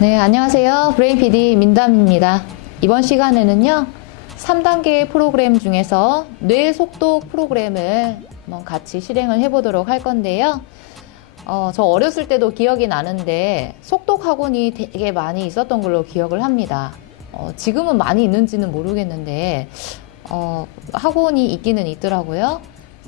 네, 안녕하세요. 브레인 PD 민담입니다. 이번 시간에는요, 3단계 프로그램 중에서 뇌 속독 프로그램을 한번 같이 실행을 해보도록 할 건데요. 저 어렸을 때도 기억이 나는데 속독 학원이 되게 많이 있었던 걸로 기억을 합니다. 지금은 많이 있는지는 모르겠는데 학원이 있기는 있더라고요.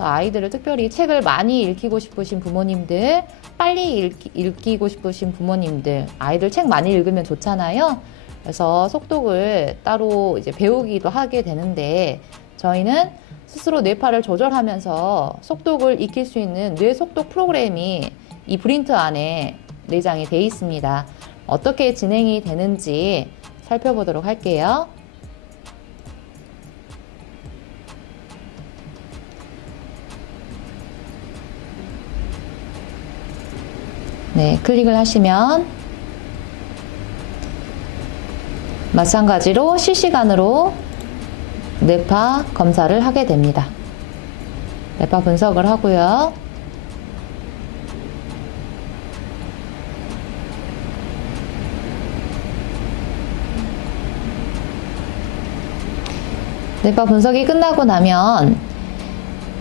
아이들을 특별히 책을 많이 읽히고 싶으신 부모님들, 빨리 읽히고 싶으신 부모님들, 아이들 책 많이 읽으면 좋잖아요. 그래서 속독을 따로 이제 배우기도 하게 되는데, 저희는 스스로 뇌파를 조절하면서 속독을 익힐 수 있는 뇌 속독 프로그램이 이 프린트 안에 내장이 되어 있습니다. 어떻게 진행이 되는지 살펴보도록 할게요. 네, 클릭을 하시면 마찬가지로 실시간으로 뇌파 검사를 하게 됩니다. 뇌파 분석을 하고요. 뇌파 분석이 끝나고 나면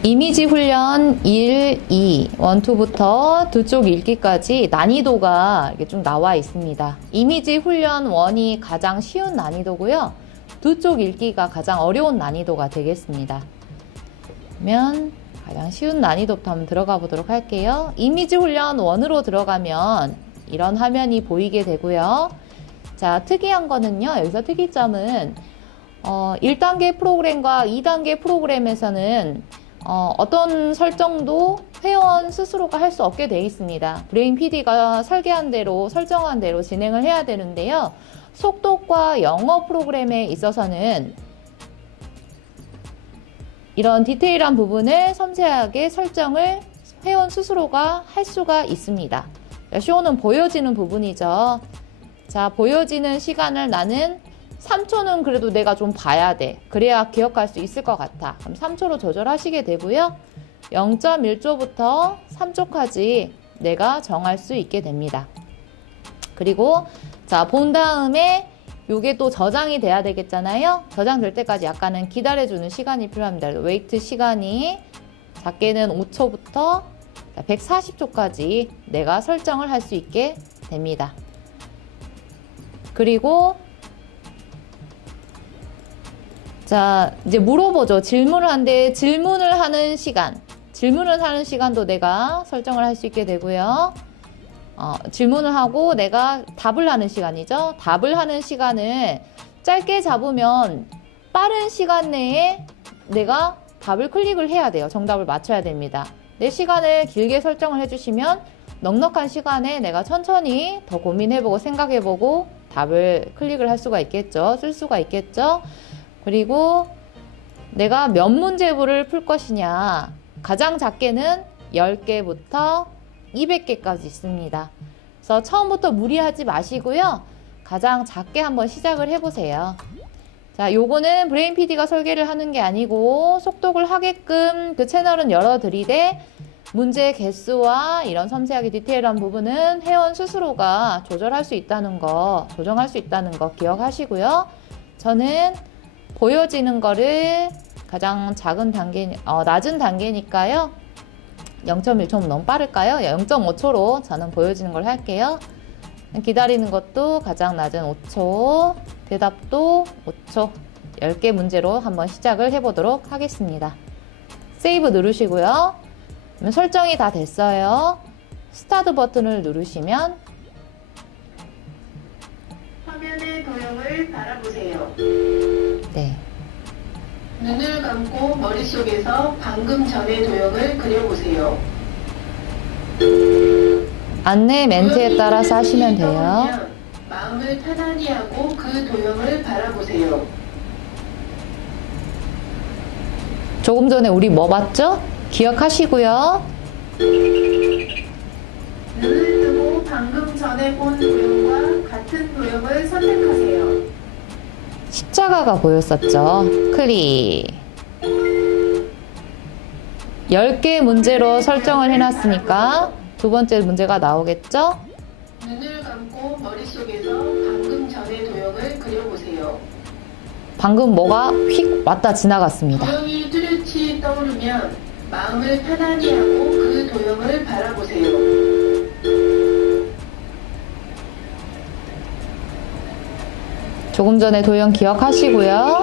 이미지 훈련 1, 2, 1, 2부터 두 쪽 읽기까지 난이도가 이렇게 쭉 나와 있습니다. 이미지 훈련 1이 가장 쉬운 난이도고요. 두 쪽 읽기가 가장 어려운 난이도가 되겠습니다. 그러면 가장 쉬운 난이도부터 한번 들어가 보도록 할게요. 이미지 훈련 1으로 들어가면 이런 화면이 보이게 되고요. 자, 특이한 거는요. 여기서 특이점은 1단계 프로그램과 2단계 프로그램에서는 어떤 설정도 회원 스스로가 할 수 없게 되어 있습니다. 브레인 PD가 설계한 대로, 설정한 대로 진행을 해야 되는데요. 속독과 영어 프로그램에 있어서는 이런 디테일한 부분을 섬세하게 설정을 회원 스스로가 할 수가 있습니다. 쇼는 보여지는 부분이죠. 자, 보여지는 시간을 나는 3초는 그래도 내가 좀 봐야 돼. 그래야 기억할 수 있을 것 같아. 그럼 3초로 조절하시게 되고요. 0.1초부터 3초까지 내가 정할 수 있게 됩니다. 그리고 자, 본 다음에 요게 또 저장이 돼야 되겠잖아요. 저장될 때까지 약간은 기다려주는 시간이 필요합니다. 웨이트 시간이 작게는 5초부터 140초까지 내가 설정을 할 수 있게 됩니다. 그리고 자, 이제 물어보죠. 질문을 하는데 질문을 하는 시간도 내가 설정을 할 수 있게 되고요. 질문을 하고 내가 답을 하는 시간이죠. 답을 하는 시간을 짧게 잡으면 빠른 시간 내에 내가 답을 클릭을 해야 돼요. 정답을 맞춰야 됩니다. 내 시간을 길게 설정을 해주시면 넉넉한 시간에 내가 천천히 더 고민해보고 생각해보고 답을 클릭을 할 수가 있겠죠. 쓸 수가 있겠죠. 그리고 내가 몇 문제부를 풀 것이냐. 가장 작게는 10개부터 200개까지 있습니다. 그래서 처음부터 무리하지 마시고요. 가장 작게 한번 시작을 해보세요. 자, 요거는 브레인 PD가 설계를 하는 게 아니고 속독을 하게끔 그 채널은 열어드리되 문제 개수와 이런 섬세하게 디테일한 부분은 회원 스스로가 조절할 수 있다는 거, 조정할 수 있다는 거 기억하시고요. 저는 보여지는 거를 가장 작은 단계, 낮은 단계니까요. 0.1초면 너무 빠를까요? 0.5초로 저는 보여지는 걸 할게요. 기다리는 것도 가장 낮은 5초, 대답도 5초, 10개 문제로 한번 시작을 해보도록 하겠습니다. 세이브 누르시고요. 설정이 다 됐어요. 스타트 버튼을 누르시면 화면의 도형을 바라보세요. 네. 눈을 감고 머릿속에서 방금 전의 도형을 그려보세요. 안내 멘트에 따라서 하시면 돼요. 마음을 편안히 하고 그 도형을 바라보세요. 조금 전에 우리 뭐 봤죠? 기억하시고요. 눈을 뜨고 방금 전에 본 도형과 같은 도형을 선택하세요. 십자가가 보였었죠. 클릭. 10개 문제로 설정을 해놨으니까 두 번째 문제가 나오겠죠? 눈을 감고 머릿속에서 방금 전의 도형을 그려보세요. 방금 뭐가 휙 왔다 지나갔습니다. 도형이 뚜렷이 떠오르면 마음을 편안히 하고 그 도형을 바라보세요. 조금 전에 도형 기억하시고요.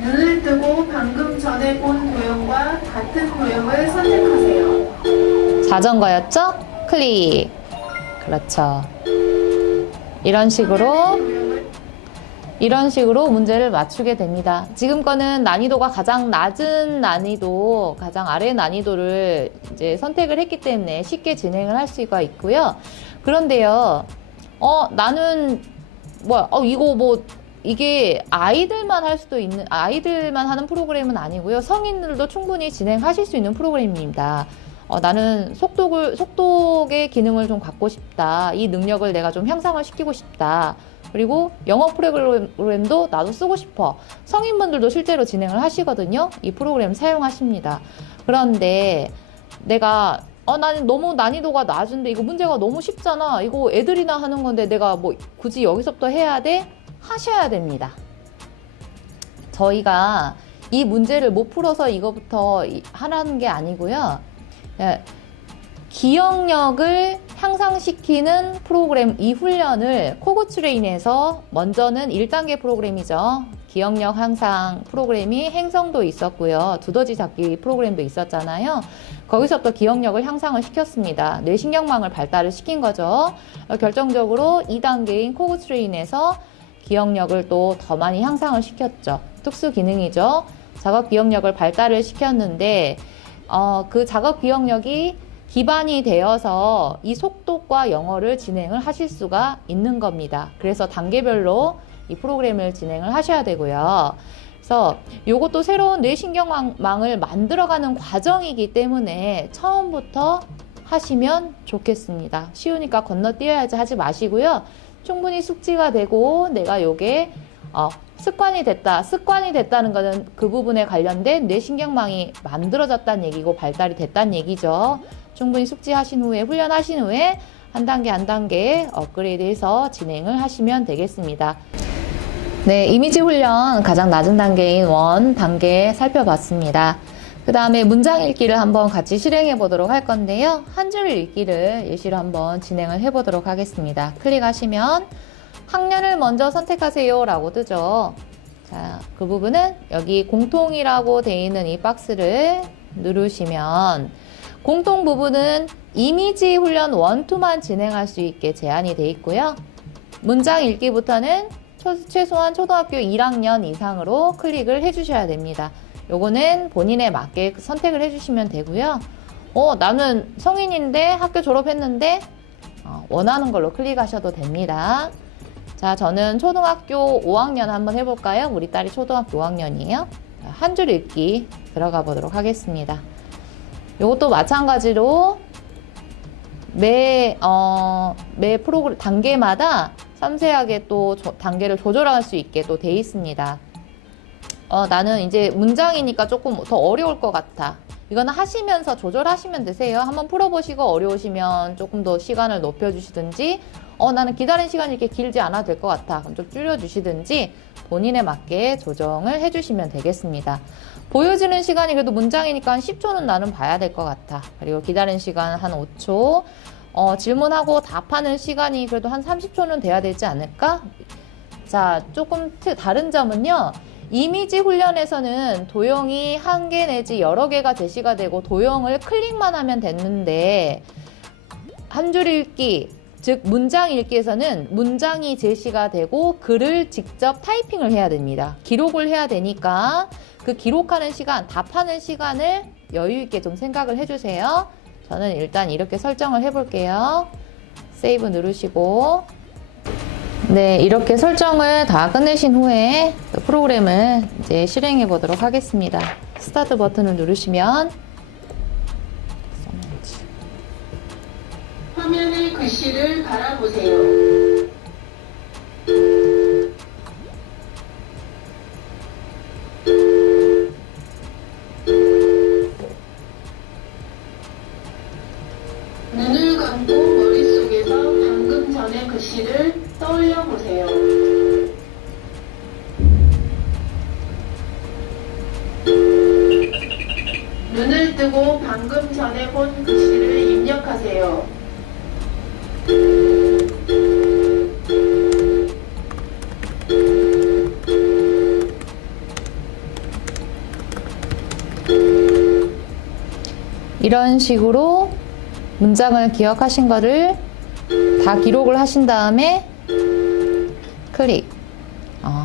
눈을 뜨고 방금 전에 본 도형과 같은 도형을 선택하세요. 자전거였죠? 클릭. 그렇죠. 이런 식으로 문제를 맞추게 됩니다. 지금 거는 난이도가 가장 낮은 난이도, 가장 아래 난이도를 이제 선택을 했기 때문에 쉽게 진행을 할 수가 있고요. 그런데요, 나는, 이게 아이들만 할 수도 있는, 아이들만 하는 프로그램은 아니고요. 성인들도 충분히 진행하실 수 있는 프로그램입니다. 나는 속독의 기능을 좀 갖고 싶다. 이 능력을 내가 좀 향상을 시키고 싶다. 그리고 영어 프로그램도 나도 쓰고 싶어. 성인분들도 실제로 진행을 하시거든요. 이 프로그램 사용하십니다. 그런데 내가 나는 너무 난이도가 낮은데 이거 문제가 너무 쉽잖아. 이거 애들이나 하는 건데 내가 뭐 굳이 여기서부터 해야 돼? 하셔야 됩니다. 저희가 이 문제를 못 풀어서 이거부터 하라는 게 아니고요. 기억력을 향상시키는 프로그램, 이 훈련을 코그트레인에서 먼저는 1단계 프로그램이죠. 기억력 향상 프로그램이 행성도 있었고요. 두더지 잡기 프로그램도 있었잖아요. 거기서부터 기억력을 향상을 시켰습니다. 뇌신경망을 발달을 시킨 거죠. 결정적으로 2단계인 코그트레인에서 기억력을 또 더 많이 향상을 시켰죠. 특수 기능이죠. 작업 기억력을 발달을 시켰는데 그 작업 기억력이 기반이 되어서 이 속독과 영어를 진행을 하실 수가 있는 겁니다. 그래서 단계별로 이 프로그램을 진행을 하셔야 되고요. 그래서 이것도 새로운 뇌신경망을 만들어가는 과정이기 때문에 처음부터 하시면 좋겠습니다. 쉬우니까 건너뛰어야지 하지 마시고요. 충분히 숙지가 되고 내가 요게 습관이 됐다는 것은 그 부분에 관련된 뇌신경망이 만들어졌다는 얘기고 발달이 됐다는 얘기죠. 충분히 숙지하신 후에 훈련하신 후에 한 단계 한 단계 업그레이드해서 진행을 하시면 되겠습니다. 네, 이미지 훈련 가장 낮은 단계인 1 단계 살펴봤습니다. 그 다음에 문장 읽기를 한번 같이 실행해 보도록 할 건데요. 한 줄 읽기를 예시로 한번 진행을 해 보도록 하겠습니다. 클릭하시면 학년을 먼저 선택하세요 라고 뜨죠. 자, 그 부분은 여기 공통이라고 되어 있는 이 박스를 누르시면 공통 부분은 이미지 훈련 1, 2만 진행할 수 있게 제한이 되어 있고요. 문장 읽기부터는 최소한 초등학교 1학년 이상으로 클릭을 해주셔야 됩니다. 요거는 본인에 맞게 선택을 해주시면 되고요. 나는 성인인데 학교 졸업했는데 원하는 걸로 클릭하셔도 됩니다. 자, 저는 초등학교 5학년 한번 해볼까요? 우리 딸이 초등학교 5학년이에요. 한 줄 읽기 들어가 보도록 하겠습니다. 이것도 마찬가지로 매 프로그램 단계마다 섬세하게 또 단계를 조절할 수 있게 또 돼 있습니다. 나는 이제 문장이니까 조금 더 어려울 것 같아. 이거는 하시면서 조절하시면 되세요. 한번 풀어보시고 어려우시면 조금 더 시간을 높여주시든지 나는 기다리는 시간이 이렇게 길지 않아도 될 것 같아. 그럼 좀 줄여주시든지 본인에 맞게 조정을 해주시면 되겠습니다. 보여지는 시간이 그래도 문장이니까 한 10초는 나는 봐야 될 것 같아. 그리고 기다리는 시간 한 5초. 질문하고 답하는 시간이 그래도 한 30초는 돼야 되지 않을까? 자, 조금 다른 점은요. 이미지 훈련에서는 도형이 한 개 내지 여러 개가 제시가 되고 도형을 클릭만 하면 됐는데 한 줄 읽기, 즉 문장 읽기에서는 문장이 제시가 되고 글을 직접 타이핑을 해야 됩니다. 기록을 해야 되니까 그 기록하는 시간, 답하는 시간을 여유 있게 좀 생각을 해주세요. 저는 일단 이렇게 설정을 해볼게요. 세이브 누르시고 네, 이렇게 설정을 다 끝내신 후에 프로그램을 이제 실행해 보도록 하겠습니다. 스타트 버튼을 누르시면 화면의 글씨를 바라보세요. 눈을 감고 머릿속에서 방금 이런 식으로 문장을 기억하신 거를 다 기록을 하신 다음에 클릭.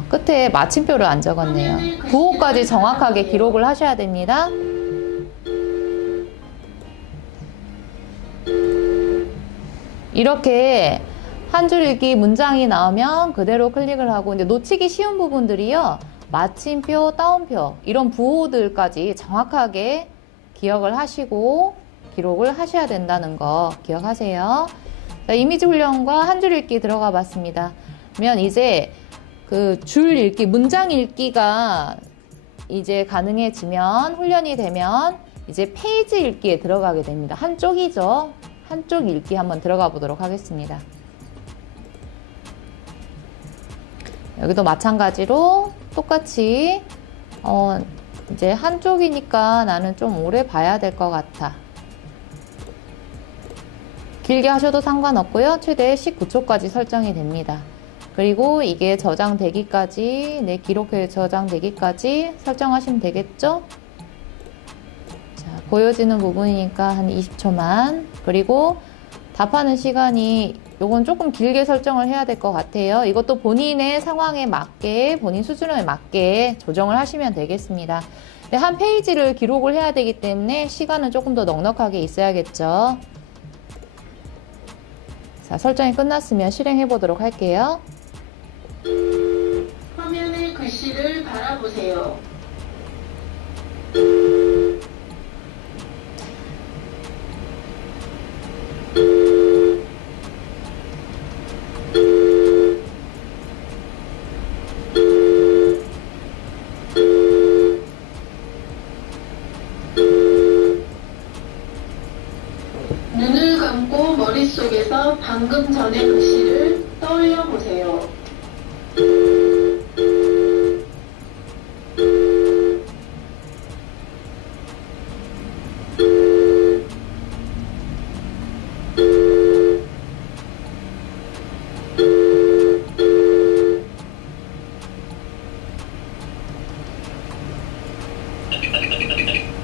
끝에 마침표를 안 적었네요. 부호까지 정확하게 기록을 하셔야 됩니다. 이렇게 한 줄 읽기 문장이 나오면 그대로 클릭을 하고, 이제 놓치기 쉬운 부분들이요, 마침표, 따옴표 이런 부호들까지 정확하게 기억을 하시고 기록을 하셔야 된다는 거 기억하세요. 자, 이미지 훈련과 한 줄 읽기 들어가 봤습니다. 그러면 이제 그 줄 읽기, 문장 읽기가 이제 가능해지면, 훈련이 되면 이제 페이지 읽기에 들어가게 됩니다. 한쪽이죠. 한쪽 읽기 한번 들어가 보도록 하겠습니다. 여기도 마찬가지로 똑같이 이제 한쪽이니까 나는 좀 오래 봐야 될 것 같아. 길게 하셔도 상관없고요. 최대 19초까지 설정이 됩니다. 그리고 이게 저장되기까지, 내 기록에 저장되기까지 설정하시면 되겠죠? 자, 보여지는 부분이니까 한 20초만. 그리고 답하는 시간이, 요건 조금 길게 설정을 해야 될 것 같아요. 이것도 본인의 상황에 맞게, 본인 수준에 맞게 조정을 하시면 되겠습니다. 근데 한 페이지를 기록을 해야 되기 때문에 시간은 조금 더 넉넉하게 있어야겠죠. 자, 설정이 끝났으면 실행해 보도록 할게요. 화면의 글씨를 바라보세요. 눈을 감고 머릿속에서 방금 전의 글씨를 떠올려 보세요.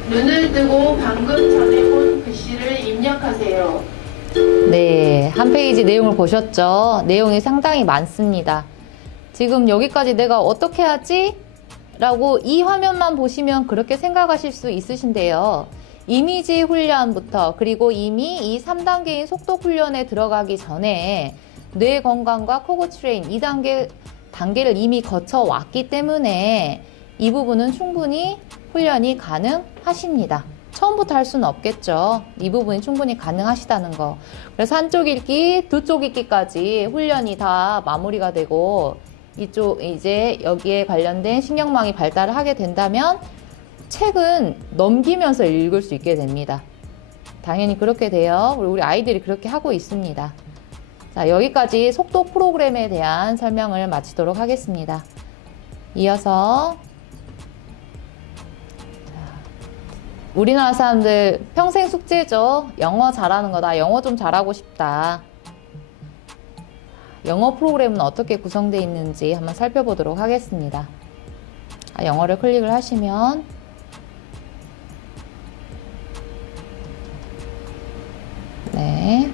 눈을 뜨고 방금 전에 본 글씨를 입력하세요. 네, 한 페이지 내용을 보셨죠? 내용이 상당히 많습니다. 지금 여기까지 내가 어떻게 하지? 라고 이 화면만 보시면 그렇게 생각하실 수 있으신데요. 이미지 훈련부터, 그리고 이미 이 3단계인 속독 훈련에 들어가기 전에 뇌 건강과 코그 트레인 2단계를 이미 거쳐왔기 때문에 이 부분은 충분히 훈련이 가능하십니다. 처음부터 할 수는 없겠죠. 이 부분이 충분히 가능하시다는 거. 그래서 한쪽 읽기, 두 쪽 읽기까지 훈련이 다 마무리가 되고, 이쪽 이제 여기에 관련된 신경망이 발달을 하게 된다면 책은 넘기면서 읽을 수 있게 됩니다. 당연히 그렇게 돼요. 우리 아이들이 그렇게 하고 있습니다. 자, 여기까지 속독 프로그램에 대한 설명을 마치도록 하겠습니다. 이어서 우리나라 사람들 평생 숙제죠. 영어 잘하는 거다. 영어 좀 잘하고 싶다. 영어 프로그램은 어떻게 구성되어 있는지 한번 살펴보도록 하겠습니다. 영어를 클릭을 하시면 네,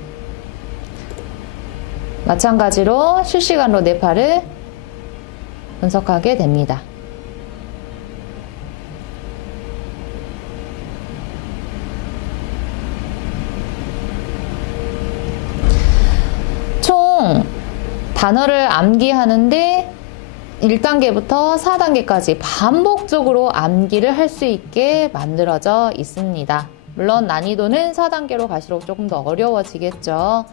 마찬가지로 실시간으로 뇌파를 분석하게 됩니다. 총 단어를 암기하는데 1단계부터 4단계까지 반복적으로 암기를 할 수 있게 만들어져 있습니다. 물론 난이도는 4단계로 갈수록 조금 더 어려워지겠죠.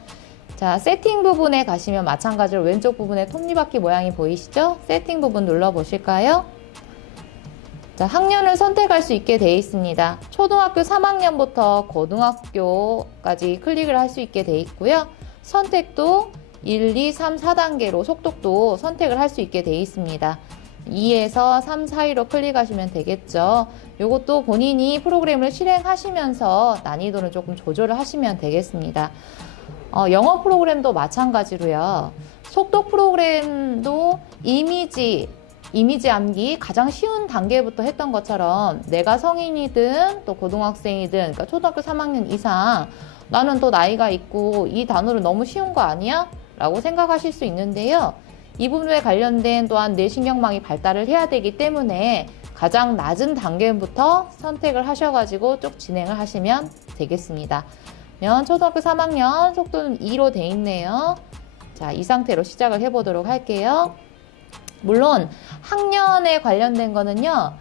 자, 세팅 부분에 가시면 마찬가지로 왼쪽 부분에 톱니바퀴 모양이 보이시죠? 세팅 부분 눌러보실까요? 자, 학년을 선택할 수 있게 되어 있습니다. 초등학교 3학년부터 고등학교까지 클릭을 할 수 있게 되어 있고요. 선택도 1, 2, 3, 4단계로 속독도 선택을 할 수 있게 되어 있습니다. 2에서 3 사이로 클릭하시면 되겠죠. 이것도 본인이 프로그램을 실행하시면서 난이도를 조금 조절을 하시면 되겠습니다. 영어 프로그램도 마찬가지로요. 속독 프로그램도 이미지 이미지 암기 가장 쉬운 단계부터 했던 것처럼 내가 성인이든 또 고등학생이든 그러니까 초등학교 3학년 이상 나는 또 나이가 있고 이 단어를 너무 쉬운 거 아니야? 라고 생각하실 수 있는데요. 이 부분에 관련된 또한 뇌신경망이 발달을 해야 되기 때문에 가장 낮은 단계부터 선택을 하셔가지고 쭉 진행을 하시면 되겠습니다. 그러면 초등학교 3학년 속도는 2로 돼 있네요. 자, 이 상태로 시작을 해보도록 할게요. 물론 학년에 관련된 거는요.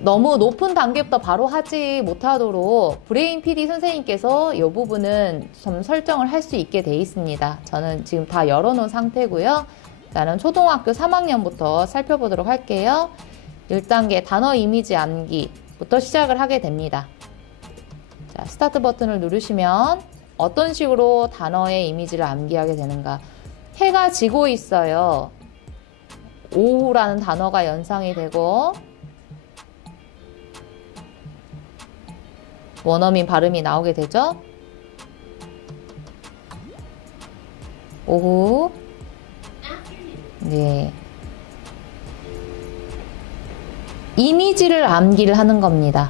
너무 높은 단계부터 바로 하지 못하도록 브레인 PD 선생님께서 이 부분은 좀 설정을 할 수 있게 돼 있습니다. 저는 지금 다 열어놓은 상태고요. 나는 초등학교 3학년부터 살펴보도록 할게요. 1단계 단어 이미지 암기부터 시작을 하게 됩니다. 자, 스타트 버튼을 누르시면 어떤 식으로 단어의 이미지를 암기하게 되는가. 해가 지고 있어요. 오후라는 단어가 연상이 되고 원어민 발음이 나오게 되죠. 오후. 네. 이미지를 암기를 하는 겁니다.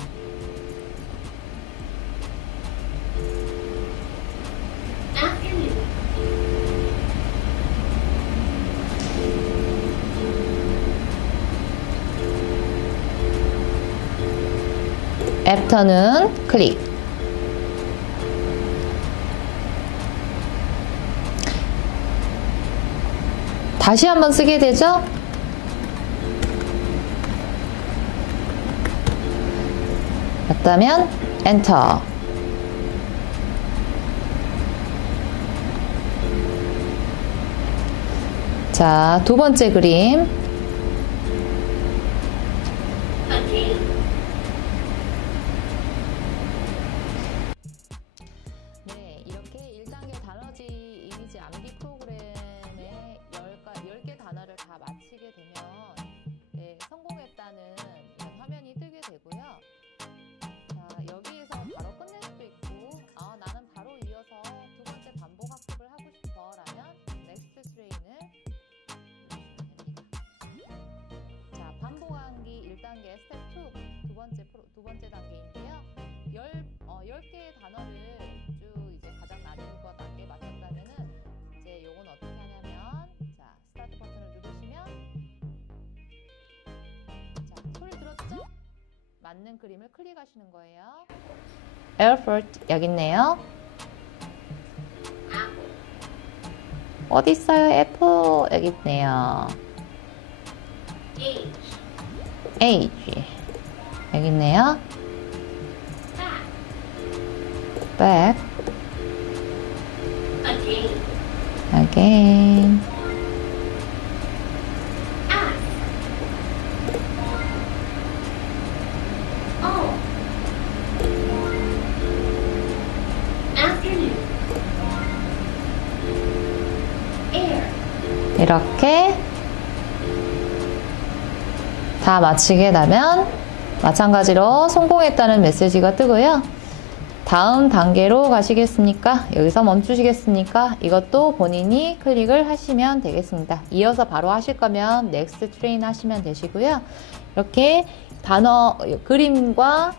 애프터는 클릭. 다시 한번 쓰게 되죠? 맞다면 엔터. 자, 두 번째 그림. 네, 이렇게 1단계 단어지 이미지 암기 프로그램의 10개 단어를 다 마치게 되면 네, 성공했다는 이런 화면이 뜨게 되고요. 자, 여기에서 바로 끝낼 수도 있고 나는 바로 이어서 두 번째 반복 학습을 하고 싶어 라면 넥스트 트레인을 누르시면 됩니다. 자, 반복하기 1단계 스텝 2 두 번째 단계인데요. 10개의 단어를 쭉 이제 가장 낮은 것 단계에 맞췄다면은 이제 요건 어떻게 하냐면 자, 스타트 버튼을 누르시면 자, 소리 들었죠? 맞는 그림을 클릭하시는 거예요. 에어포트 여기 있네요. 어디 있어요? F 여기 있네요. Age 여기 있네요. Back again. 이렇게 다 마치게 되면 마찬가지로 성공했다는 메시지가 뜨고요. 다음 단계로 가시겠습니까? 여기서 멈추시겠습니까? 이것도 본인이 클릭을 하시면 되겠습니다. 이어서 바로 하실 거면 넥스트 트레인 하시면 되시고요. 이렇게 단어 그림과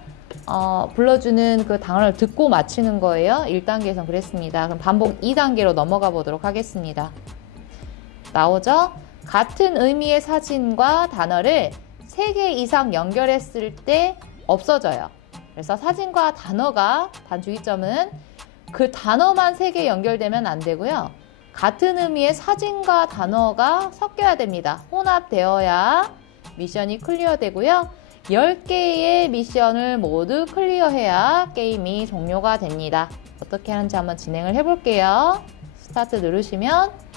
불러주는 그 단어를 듣고 맞히는 거예요. 1단계에선 그랬습니다. 그럼 반복 2단계로 넘어가 보도록 하겠습니다. 나오죠? 같은 의미의 사진과 단어를 3개 이상 연결했을 때 없어져요. 그래서 사진과 단어가 단주의점은 그 단어만 3개 연결되면 안 되고요. 같은 의미의 사진과 단어가 섞여야 됩니다. 혼합되어야 미션이 클리어 되고요. 10개의 미션을 모두 클리어해야 게임이 종료가 됩니다. 어떻게 하는지 한번 진행을 해볼게요. 스타트 누르시면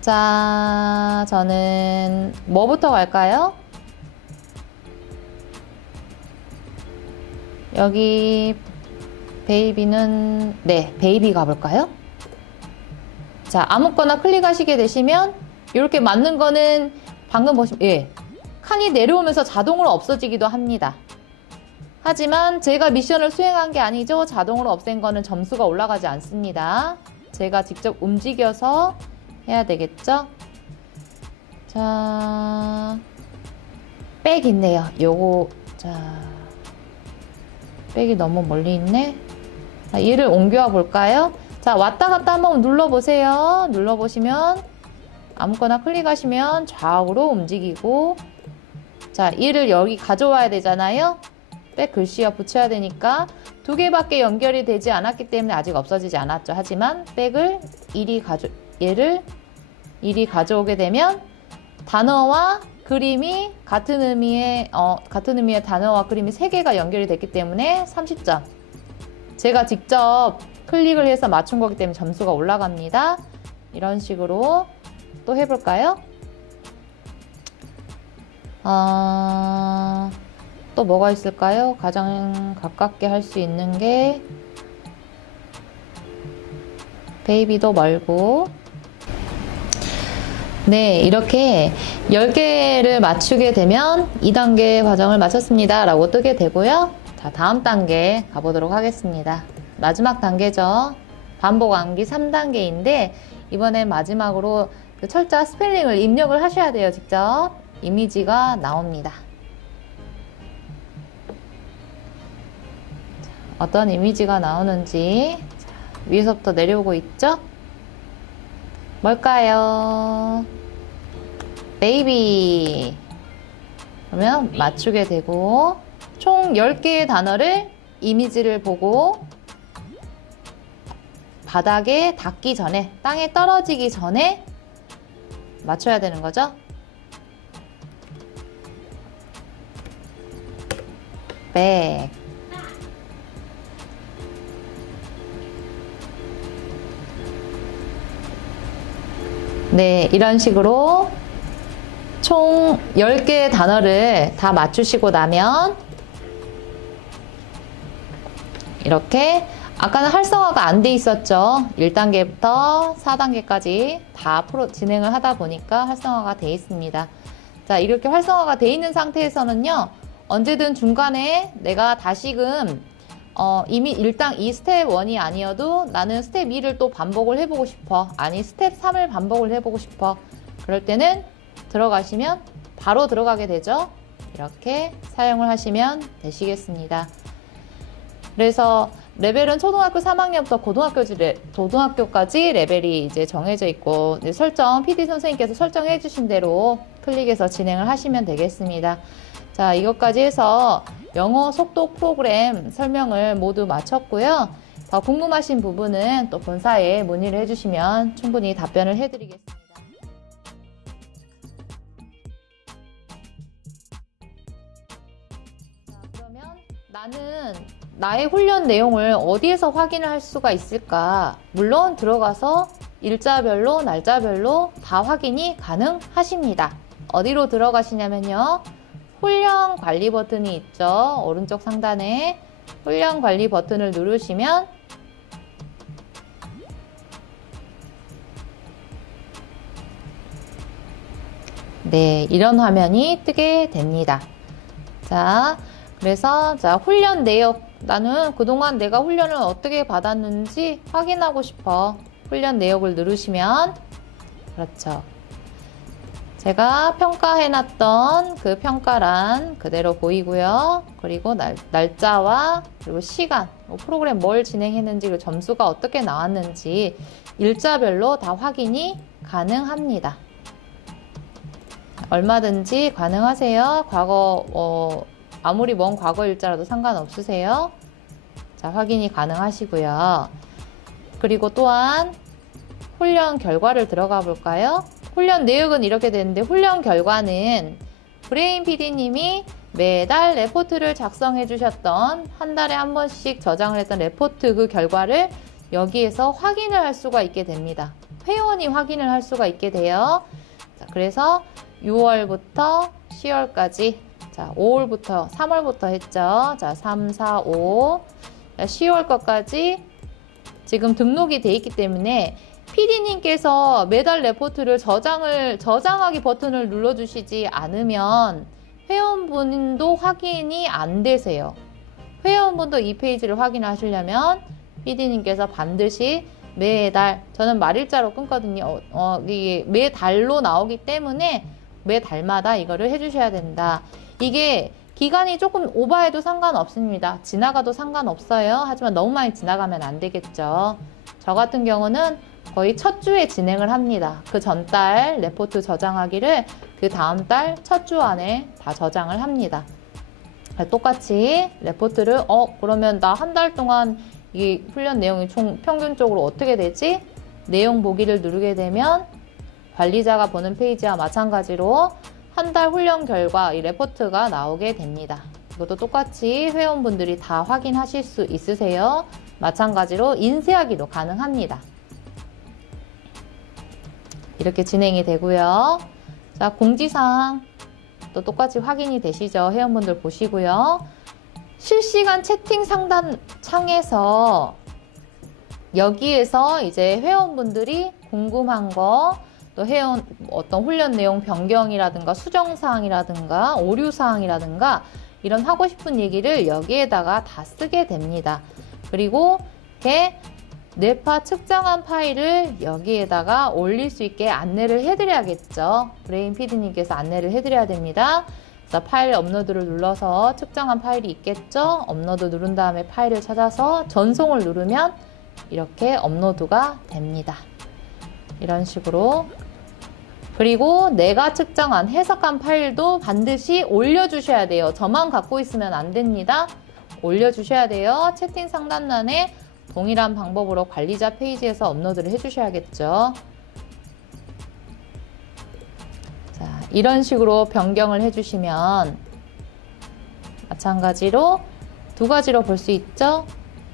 자, 저는 뭐부터 갈까요? 여기 베이비는 네, 베이비 가볼까요? 자, 아무거나 클릭하시게 되시면 이렇게 맞는 거는 방금 보시면 예, 칸이 내려오면서 자동으로 없어지기도 합니다. 하지만 제가 미션을 수행한 게 아니죠. 자동으로 없앤 거는 점수가 올라가지 않습니다. 제가 직접 움직여서 해야 되겠죠? 자, 백 있네요. 요거, 자, 백이 너무 멀리 있네. 자, 얘를 옮겨와 볼까요? 자, 왔다 갔다 한번 눌러보세요. 눌러보시면 아무거나 클릭하시면 좌우로 움직이고, 자, 얘를 여기 가져와야 되잖아요. 백 글씨와 붙여야 되니까 두 개밖에 연결이 되지 않았기 때문에 아직 없어지지 않았죠. 하지만 백을 얘를 이리 가져오게 되면 단어와 그림이 같은 의미의 단어와 그림이 3개가 연결이 됐기 때문에 30점. 제가 직접 클릭을 해서 맞춘 거기 때문에 점수가 올라갑니다. 이런 식으로 또 해볼까요? 또 뭐가 있을까요? 가장 가깝게 할 수 있는 게 베이비도 멀고. 네, 이렇게 10개를 맞추게 되면 2단계 과정을 마쳤습니다 라고 뜨게 되고요. 자, 다음 단계 가보도록 하겠습니다. 마지막 단계죠. 반복 암기 3단계인데 이번엔 마지막으로 그 철자 스펠링을 입력을 하셔야 돼요. 직접 이미지가 나옵니다. 어떤 이미지가 나오는지 위에서부터 내려오고 있죠? 뭘까요? 베이비. 그러면 맞추게 되고 총 10개의 단어를 이미지를 보고 바닥에 닿기 전에, 땅에 떨어지기 전에 맞춰야 되는 거죠. 백. 네, 이런 식으로 총 10개의 단어를 다 맞추시고 나면 이렇게 아까는 활성화가 안 돼 있었죠. 1단계부터 4단계까지 다 진행을 하다 보니까 활성화가 돼 있습니다. 자, 이렇게 활성화가 돼 있는 상태에서는요, 언제든 중간에 내가 다시금 이미 일단 이 스텝 1이 아니어도 나는 스텝 2를 또 반복을 해보고 싶어. 아니, 스텝 3을 반복을 해보고 싶어. 그럴 때는 들어가시면 바로 들어가게 되죠. 이렇게 사용을 하시면 되시겠습니다. 그래서 레벨은 초등학교 3학년부터 고등학교까지 레벨이 이제 정해져 있고, 이제 설정, PD 선생님께서 설정해 주신 대로 클릭해서 진행을 하시면 되겠습니다. 자, 이것까지 해서 영어 속독 프로그램 설명을 모두 마쳤고요. 더 궁금하신 부분은 또 본사에 문의를 해주시면 충분히 답변을 해드리겠습니다. 자, 그러면 나는 나의 훈련 내용을 어디에서 확인을 할 수가 있을까? 물론 들어가서 일자별로, 날짜별로 다 확인이 가능하십니다. 어디로 들어가시냐면요. 훈련 관리 버튼이 있죠. 오른쪽 상단에 훈련 관리 버튼을 누르시면 네, 이런 화면이 뜨게 됩니다. 자, 그래서 자, 훈련 내역, 나는 그동안 내가 훈련을 어떻게 받았는지 확인하고 싶어. 훈련 내역을 누르시면 그렇죠. 제가 평가해놨던 그 평가란 그대로 보이고요. 그리고 날짜와 그리고 시간, 프로그램 뭘 진행했는지, 그리고 점수가 어떻게 나왔는지 일자별로 다 확인이 가능합니다. 얼마든지 가능하세요. 과거, 아무리 먼 과거 일자라도 상관없으세요. 자, 확인이 가능하시고요. 그리고 또한 훈련 결과를 들어가 볼까요? 훈련 내역은 이렇게 되는데, 훈련 결과는 브레인 PD님이 매달 레포트를 작성해 주셨던, 한 달에 한 번씩 저장을 했던 레포트 그 결과를 여기에서 확인을 할 수가 있게 됩니다. 회원이 확인을 할 수가 있게 돼요. 자, 그래서 6월부터 10월까지, 자, 5월부터 3월부터 했죠. 자, 3, 4, 5, 자, 10월 것까지 지금 등록이 돼 있기 때문에 PD님께서 매달 레포트를 저장하기 버튼을 눌러주시지 않으면 회원분도 확인이 안 되세요. 회원분도 이 페이지를 확인하시려면 PD님께서 반드시 매달. 저는 말일자로 끊거든요. 이게 매달로 나오기 때문에 매달마다 이거를 해주셔야 된다. 이게 기간이 조금 오버해도 상관없습니다. 지나가도 상관없어요. 하지만 너무 많이 지나가면 안 되겠죠. 저 같은 경우는 거의 첫 주에 진행을 합니다. 그 전달 레포트 저장하기를 그 다음 달 첫 주 안에 다 저장을 합니다. 똑같이 레포트를 그러면 나 한 달 동안 이 훈련 내용이 총 평균적으로 어떻게 되지? 내용 보기를 누르게 되면 관리자가 보는 페이지와 마찬가지로 한 달 훈련 결과 이 레포트가 나오게 됩니다. 이것도 똑같이 회원분들이 다 확인하실 수 있으세요. 마찬가지로 인쇄하기도 가능합니다. 이렇게 진행이 되고요. 자, 공지사항 또 똑같이 확인이 되시죠? 회원분들 보시고요. 실시간 채팅 상담 창에서 여기에서 이제 회원분들이 궁금한 거, 또 회원 어떤 훈련 내용 변경이라든가 수정사항이라든가 오류사항이라든가 이런 하고 싶은 얘기를 여기에다가 다 쓰게 됩니다. 그리고 이렇게 뇌파 측정한 파일을 여기에다가 올릴 수 있게 안내를 해드려야겠죠. 브레인 PD님께서 안내를 해드려야 됩니다. 그래서 파일 업로드를 눌러서 측정한 파일이 있겠죠. 업로드 누른 다음에 파일을 찾아서 전송을 누르면 이렇게 업로드가 됩니다. 이런 식으로. 그리고 내가 측정한 해석한 파일도 반드시 올려주셔야 돼요. 저만 갖고 있으면 안 됩니다. 올려주셔야 돼요. 채팅 상단란에 동일한 방법으로 관리자 페이지에서 업로드를 해주셔야겠죠. 자, 이런 식으로 변경을 해주시면 마찬가지로 두 가지로 볼 수 있죠.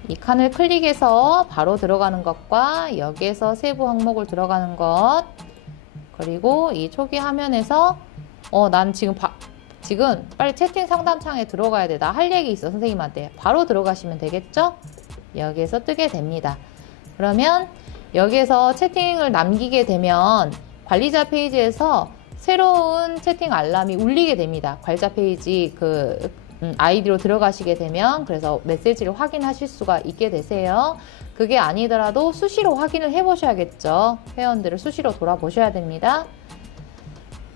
이 칸을 클릭해서 바로 들어가는 것과 여기에서 세부 항목을 들어가는 것, 그리고 이 초기 화면에서 난 지금 빨리 채팅 상담창에 들어가야 돼. 나 할 얘기 있어 선생님한테. 바로 들어가시면 되겠죠? 여기에서 뜨게 됩니다. 그러면 여기에서 채팅을 남기게 되면 관리자 페이지에서 새로운 채팅 알람이 울리게 됩니다. 관리자 페이지 아이디로 들어가시게 되면 그래서 메시지를 확인하실 수가 있게 되세요. 그게 아니더라도 수시로 확인을 해보셔야겠죠. 회원들을 수시로 돌아보셔야 됩니다.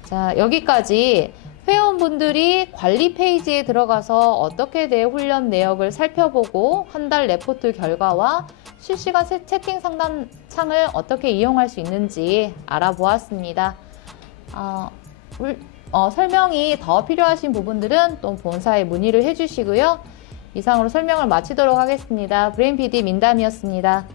자, 여기까지 회원분들이 관리 페이지에 들어가서 어떻게 내 훈련 내역을 살펴보고 한 달 레포트 결과와 실시간 채팅 상담 창을 어떻게 이용할 수 있는지 알아보았습니다. 설명이 더 필요하신 부분들은 또 본사에 문의를 해주시고요. 이상으로 설명을 마치도록 하겠습니다. 브레인 PD 민담이었습니다.